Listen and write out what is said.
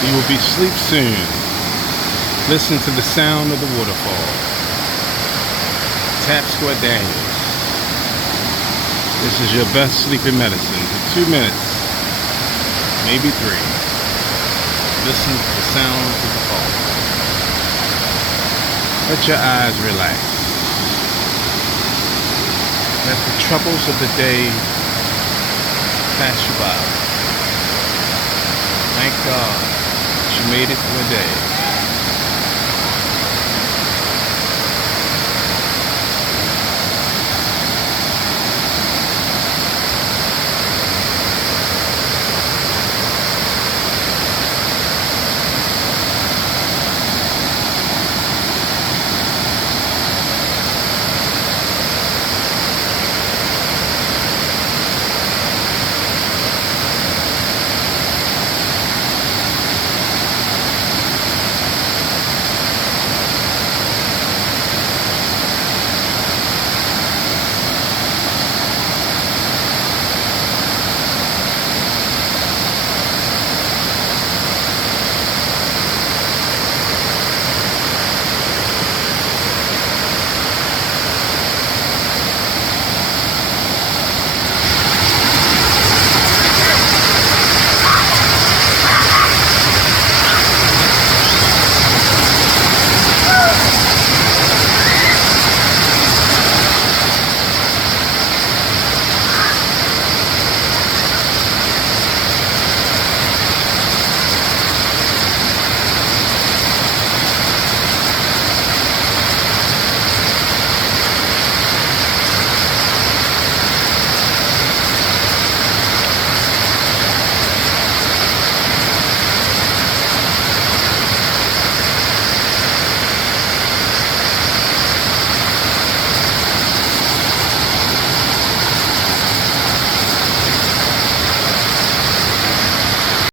You will be asleep soon. Listen to the sound of the waterfall. Patapsco Daniels. This is your best sleeping medicine for 2 minutes, maybe 3. Listen to the sounds of the fall. Let your eyes relax. Let the troubles of the day pass you by. Thank God that you made it through a day.